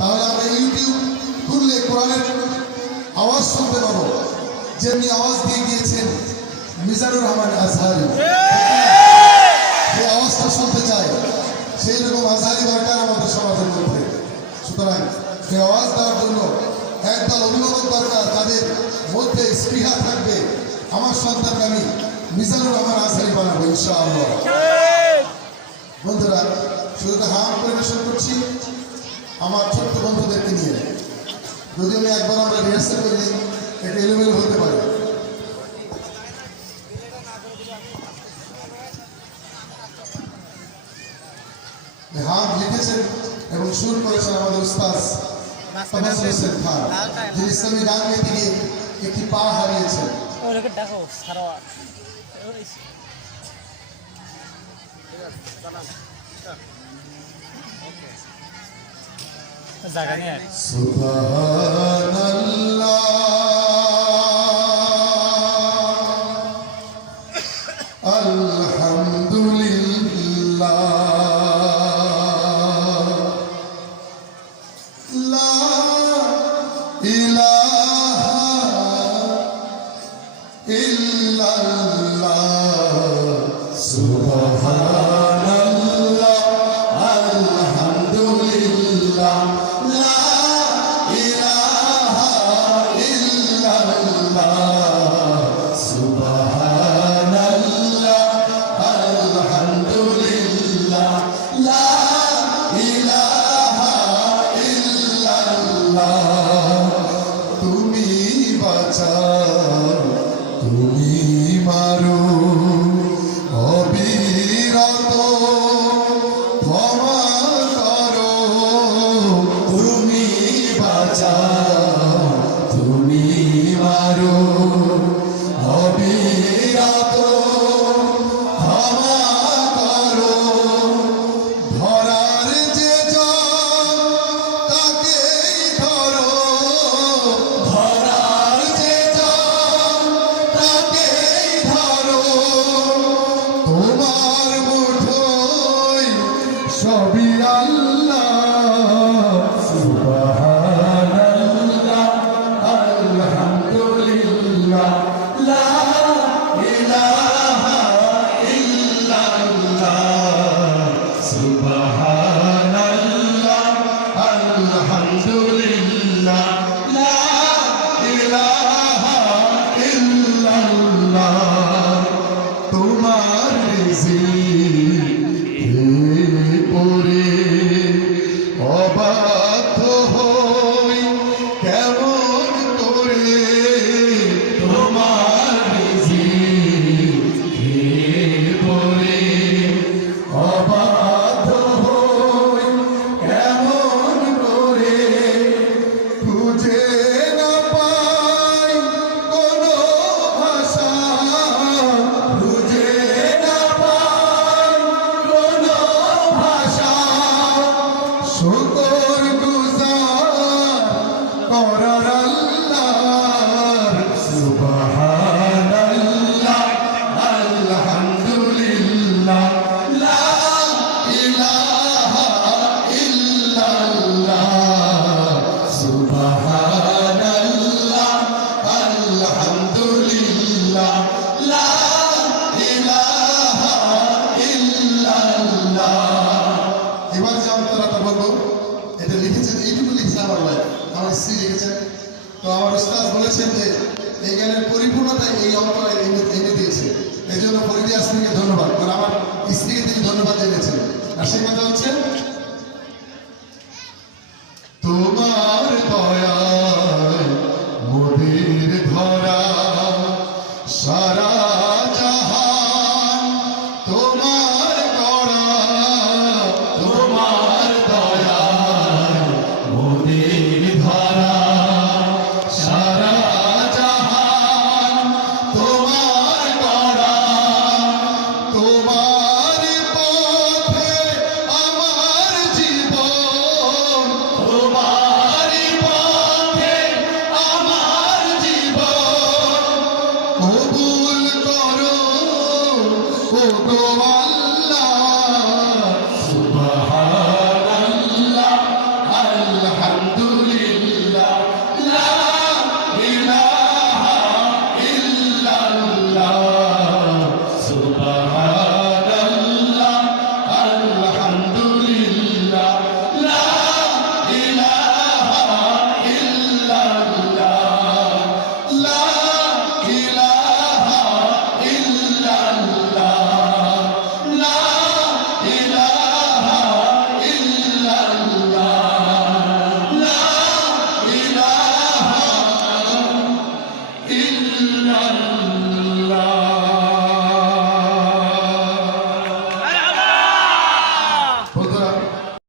তাহলে আমরা ইউটিউব খুললে কোরআনের আওয়াজ শুনতে পাবো, যেমনি আওয়াজ দিয়ে গিয়েছেন মিজানুর রহমান আজহারি। সেই আওয়াজটা শুনতে চাই, সেই রকম আজহারি দরকার আমাদের সমাজের মধ্যে। সুতরাং সেই আওয়াজ দেওয়ার জন্য একদল অভিভাবক দরকার, তাদের মধ্যে স্পৃহা থাকবে আমার সন্তানকে আমি মিজানুর রহমান আজহারি বানাবো ইনশাআল্লাহ। বন্ধুরা, শুধু হাম পরিবেশন করছি আমার ছোট্ট বন্ধুদেরকে নিয়ে। যদি আমি একবার আমরা রিহার্সাল করি, এটা এলোমেলো হতে পারে। হাম লিখেছেন এবং সুর করেছেন আমাদের উস্তাদ তাবাসসুম হোসেন খান, যিনি ইসলামী গান গাইতে গিয়ে একটি পা হারিয়েছেন। সুবহানাল্লাহ আলহামদুলিল্লাহ লা ইলাহা ইল্লাল্লাহ সুবহানাল্লাহ আলহামদুলিল্লাহ লা ইলাহা ইল্লাল্লাহ সুবহানাল্লাহ আলহামদুলিল্লাহ লা ইলাহা ইল্লাল্লাহ। তুমি বাঁচাও, তুমি মারো, অবিরত ক্ষমা করো। তুমি বাঁচাও, তুমি মারো, অবিরত ক্ষমা করো। ধরার যে জন তাকেই ধরো, ধরার যে জন তাকেই ধরো। তোমার মুঠোয় সবই আল্লাহ। সুবহানাল্লাহ আলহামদুলিল্লাহ লা ইলাহা ইল্লাল্লাহ সুবহানাল্লাহ আলহামদুলিল্লাহ লা ইলাহা ইল্লাল্লাহ। তোমার রিজিকে পড়ে অবাধ্য হই কেমন করে। তোমার রিজিকে পড়ে অবাধ্য হই কেমন করে। খুঁজে না পাই কোনো ভাষা, খুঁজে না পাই কোনো ভাষা। শুকর গুজার করার আল্লাহর। সুবহানাল্লাহ আলহামদুলিল্লাহ লা ইলাহা ইল্লাল্লাহ সুবহানাল্লাহ আলহামদুলিল্লাহ লা ইলাহা ইল্লাল্লাহ। এবার যে অন্তরাটা বলবো, এটা লিখেছেন, এইটুকু লিখেছেন আমার ভাই, আমার স্ত্রী লিখেছেন। তো আমার উস্তাদ বলেছেন যে এই গানের পরিপূর্ণতা এই অন্তরায় এনে দিয়েছে। এই জন্য ফরিদা স্ত্রীকে ধন্যবাদ, কারণ আমার স্ত্রীকে তিনি ধন্যবাদ জেনেছেন। আর সেই কথা হচ্ছে